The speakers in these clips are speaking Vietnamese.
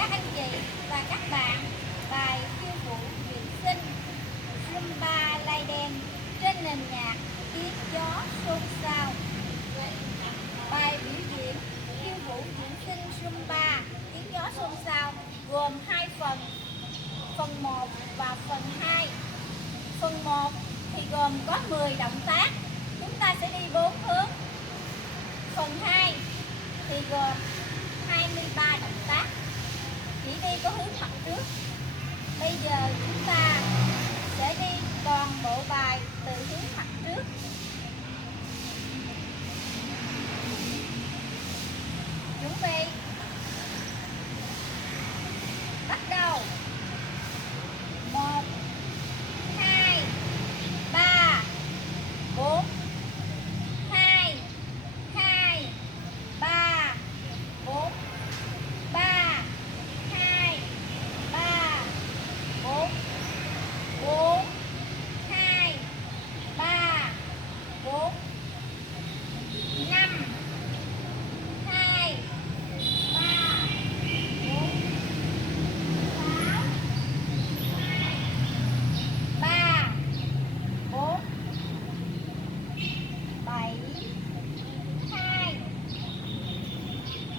các anh chị và các bạn bài khiêu vũ dưỡng sinh Zumba lay đen trên nền nhạc tiếng gió xôn xao. Bài biểu diễn khiêu vũ dưỡng sinh Zumba tiếng gió xôn xao gồm 2 phần, phần 1 và phần 2. Phần 1 thì gồm có 10 động tác, chúng ta sẽ đi 4 hướng. Phần 2 thì gồm 23 động tác, chỉ đi có hướng mặt trước. Bây giờ chúng ta sẽ đi toàn bộ bài từ hướng mặt trước. Chuẩn bị, bắt đầu. 1 2 3 4 2 2 3 4 3 2 3 4 4 2 3 4 5 2 3 4 6 2 3 4 7 2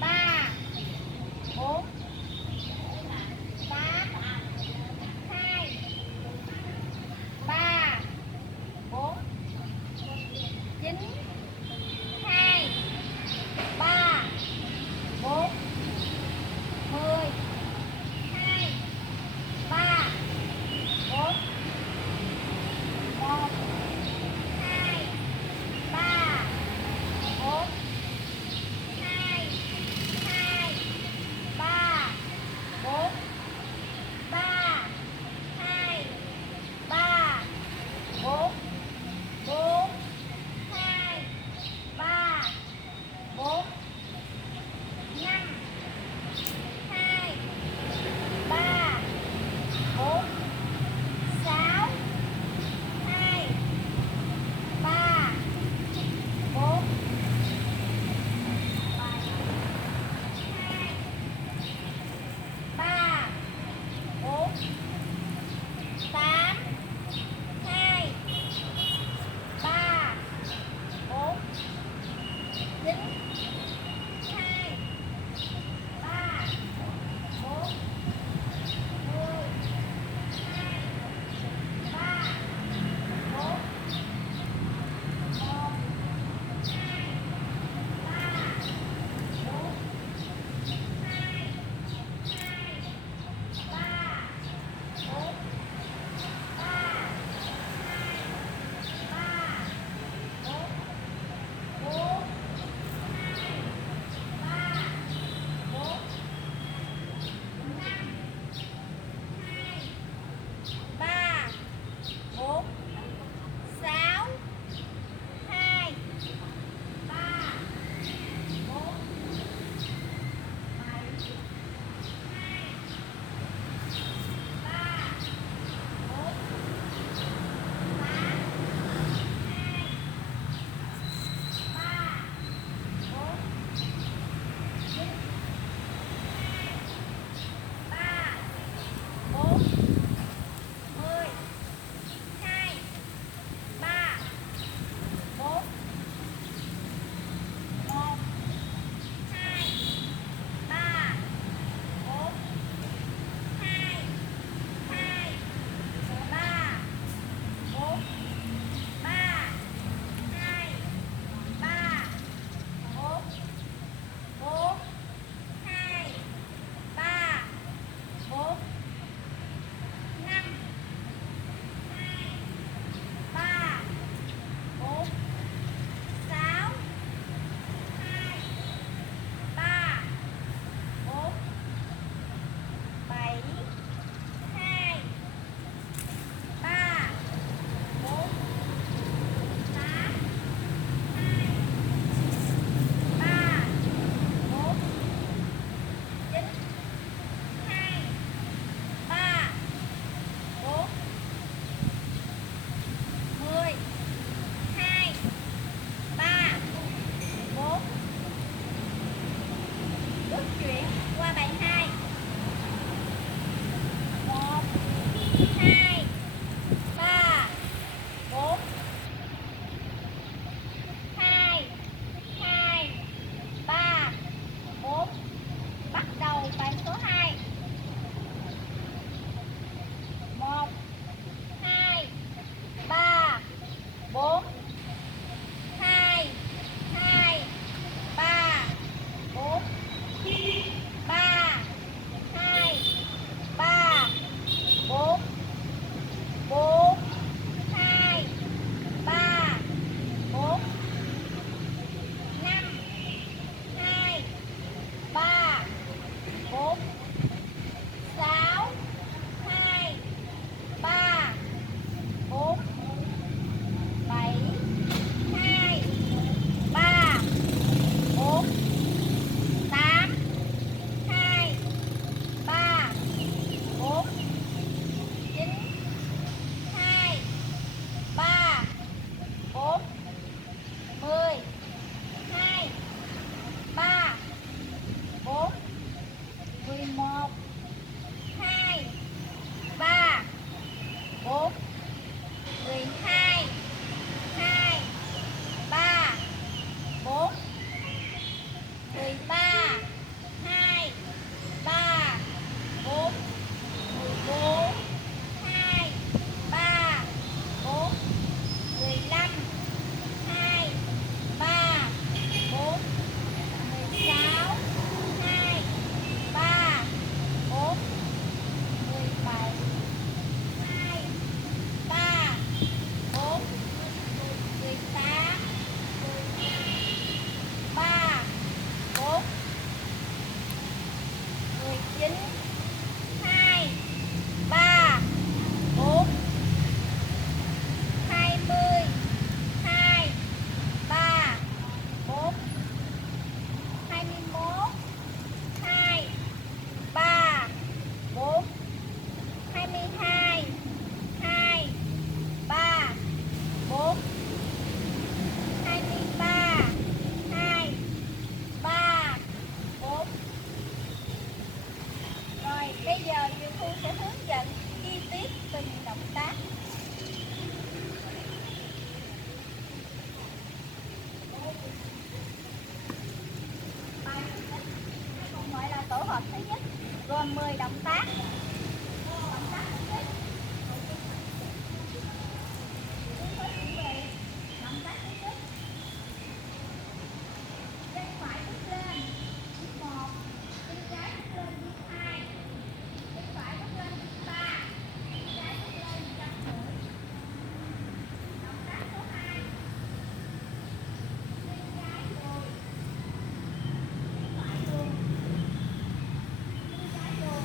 3 4 8 2 3 4 9 2 3 4 10 2 3 4 1 2 3 4 2 2 3 4 3 2 3 4 4 2 3 4 5 2 3 4 6 2 3 4 7 2 3 4 8 2 3 4 9 2 3 4 10 2 3 4 1 2 3 4 2 2 3 4 3 2 3 4 4 2 gồm 10 động tác. Động tác thứ nhất, chuẩn bị. Động tác thứ nhất, chân phải bước lên bước 1, chân trái bước lên bước 2, chân phải bước lên bước 3, chân trái bước lên 150. Động tác số 2, chân trái lùi, chân phải luồn, chân trái luồn,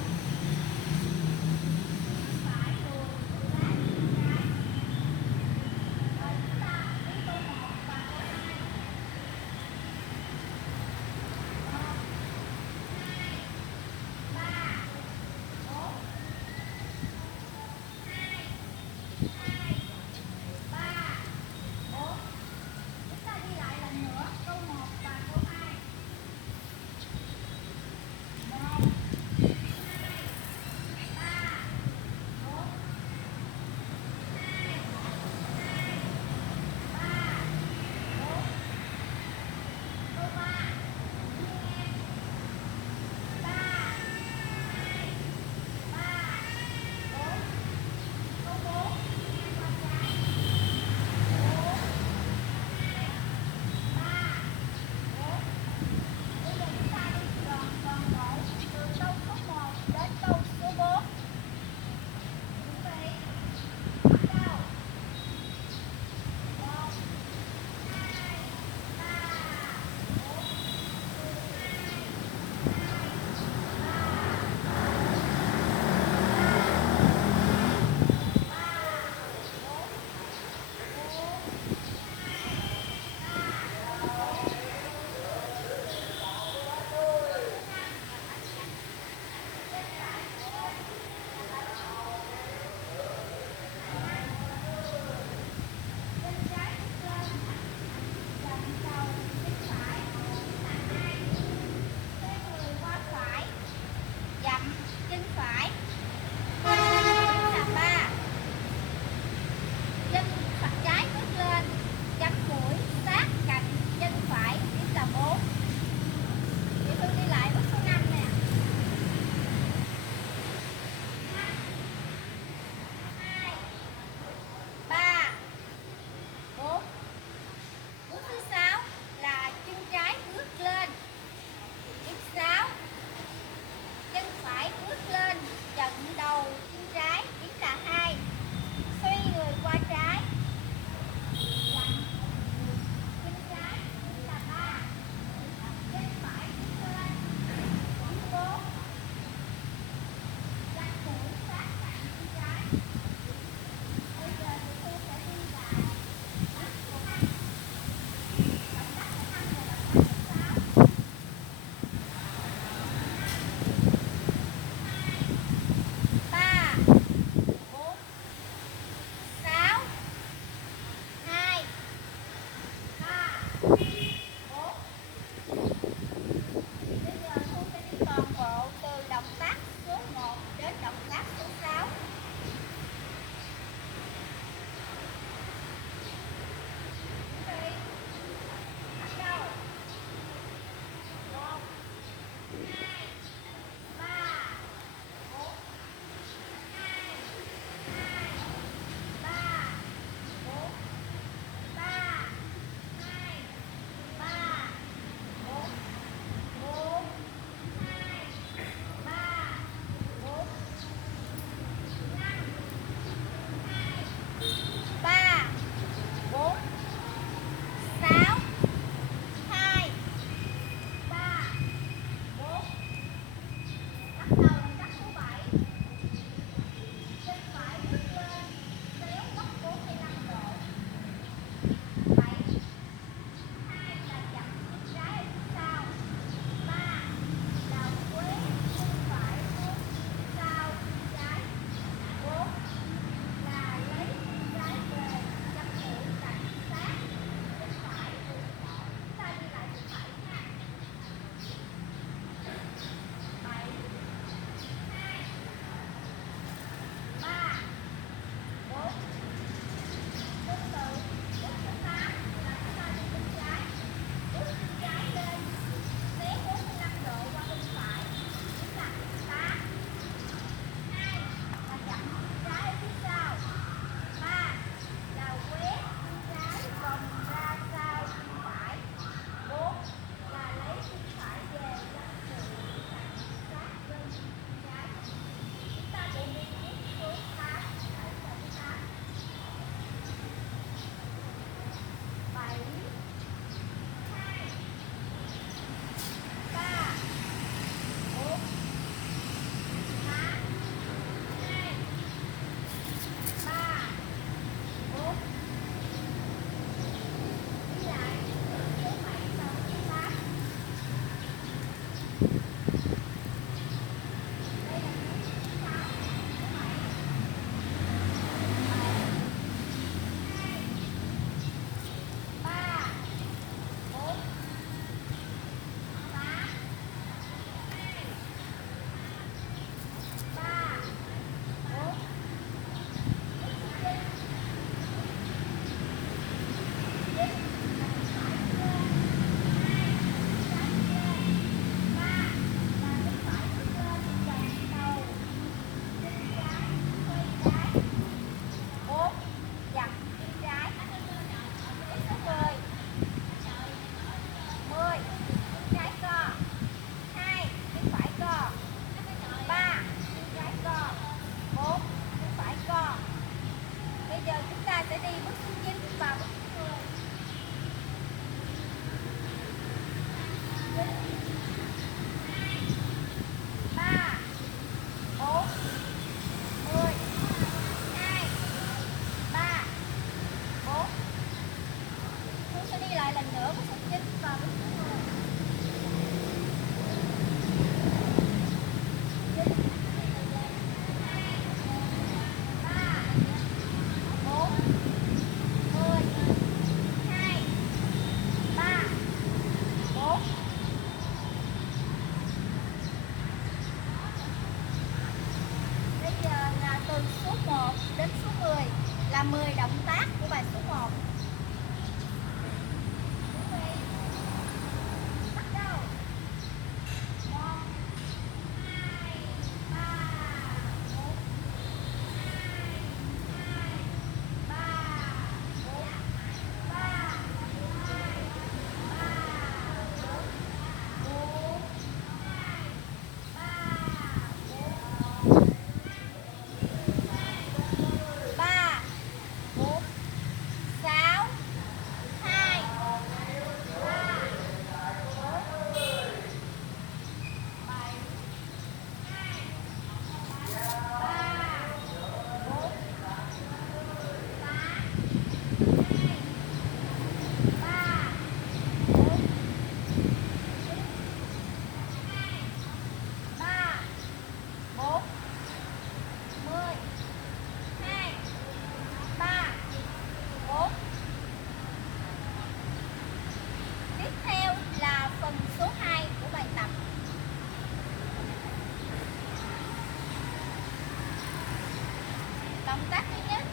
tác thứ nhất.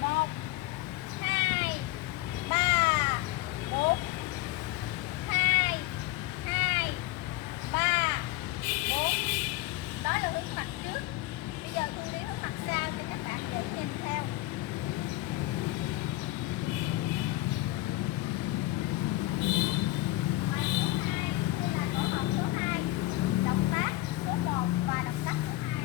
1 2 3 4. 2 2 3 4. Đó là hướng mặt trước. Bây giờ Phương đi hướng mặt sau cho các bạn dễ nhìn theo. Bài số 2 đây là tổ hợp số 2, động tác số 1 và động tác số 2.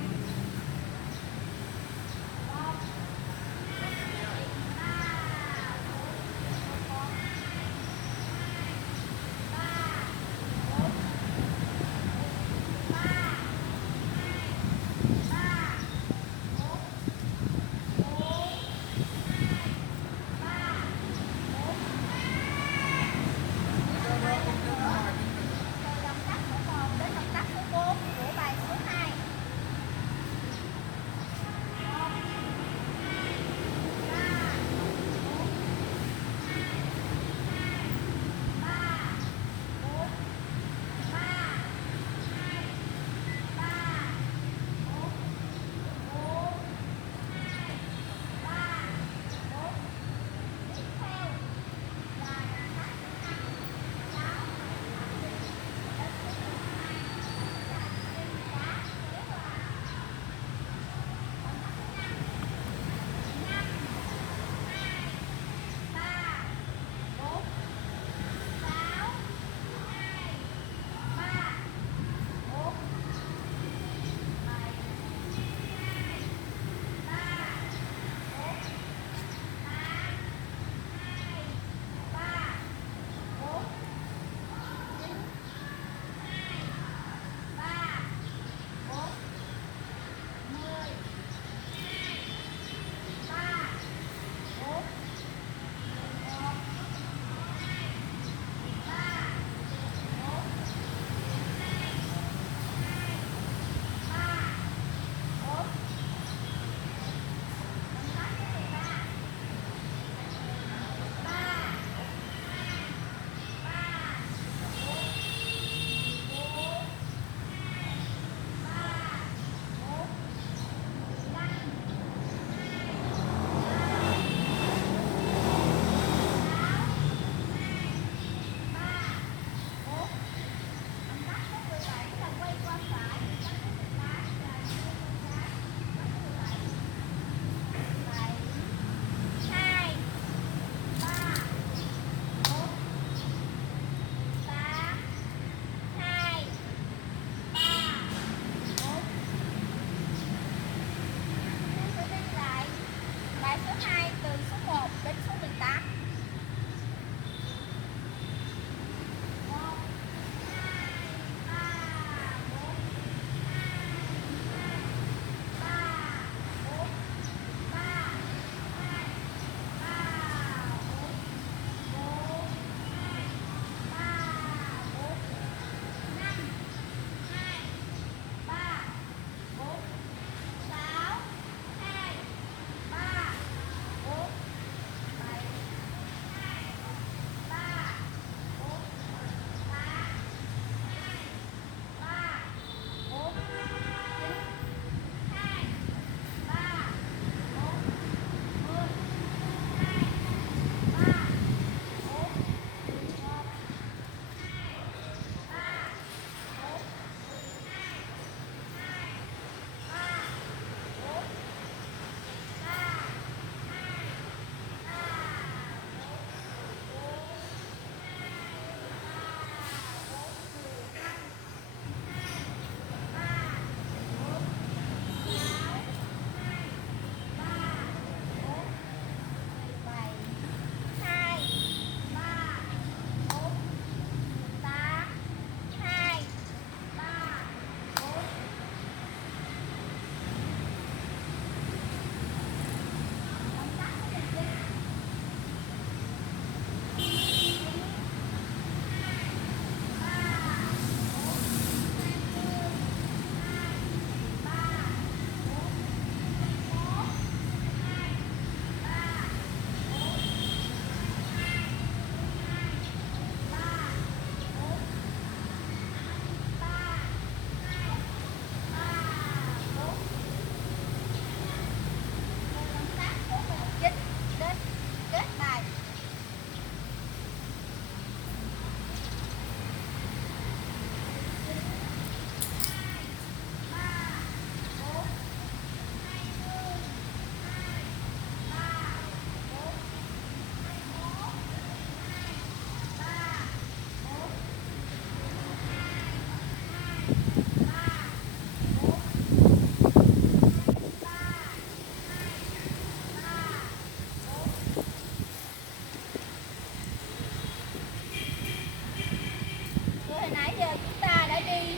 nãy giờ chúng ta đã đi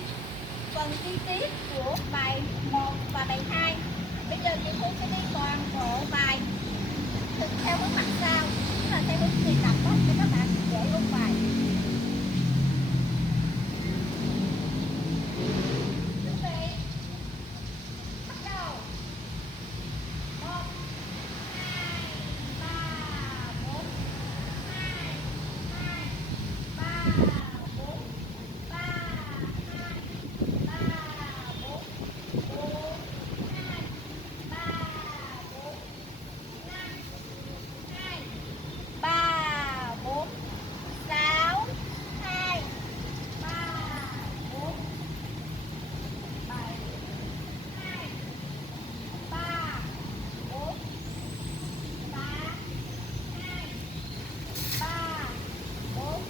phần chi tiết của bài 1 và bài 2. Bây giờ chị Thu sẽ đi toàn bộ bài thực theo hướng mặt sau, tức là theo hướng bài tập đó, cho các bạn dễ ôn bài. Chuẩn bị, bắt đầu. 1, 2, 3, 4, 2, 2, 3, 4, 3, 2, 3, 4, 4, 2, 3, 4, 5, 2, 3, 4, 6, 2, 3, 4, 7, 2, 3, 4, 8, 2, 3, 4,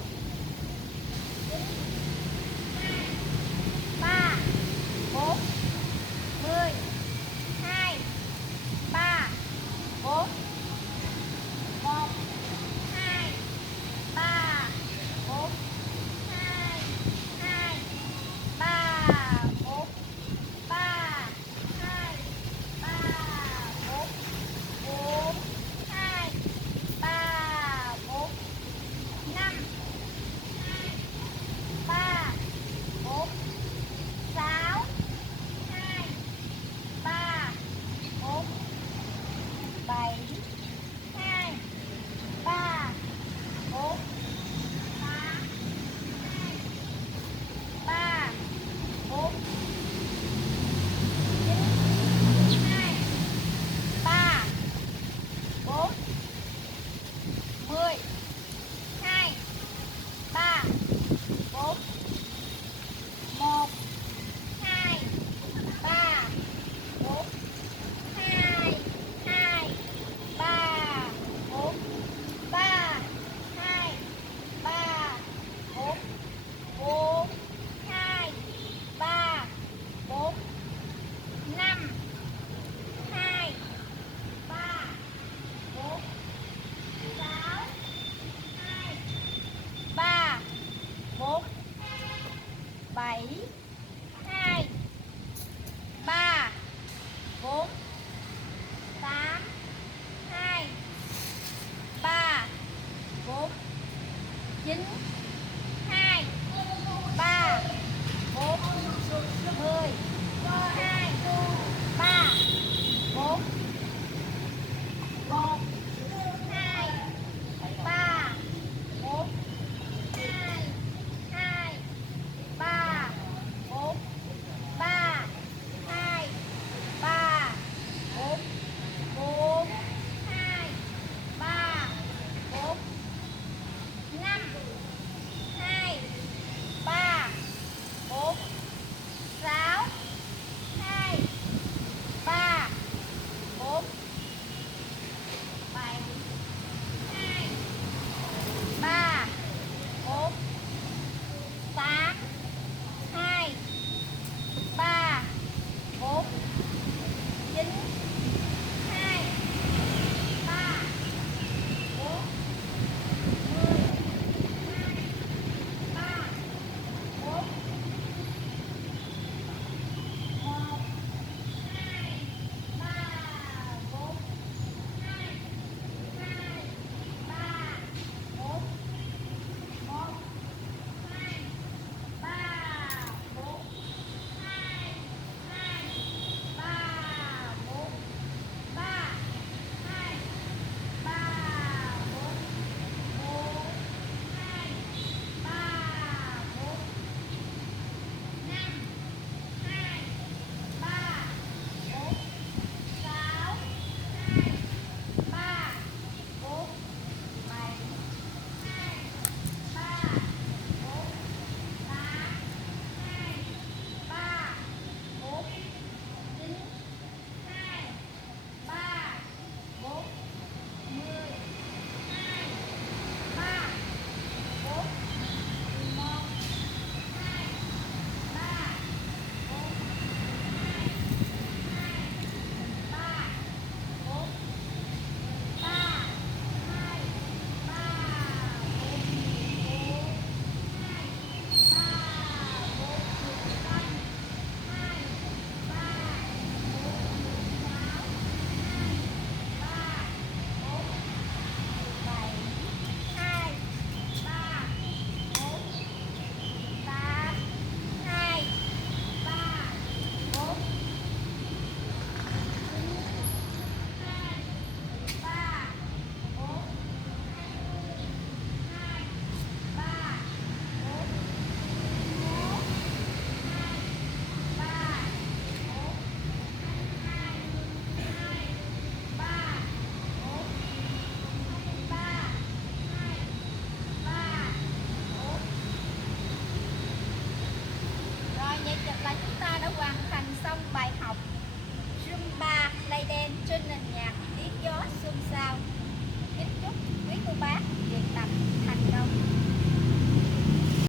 sông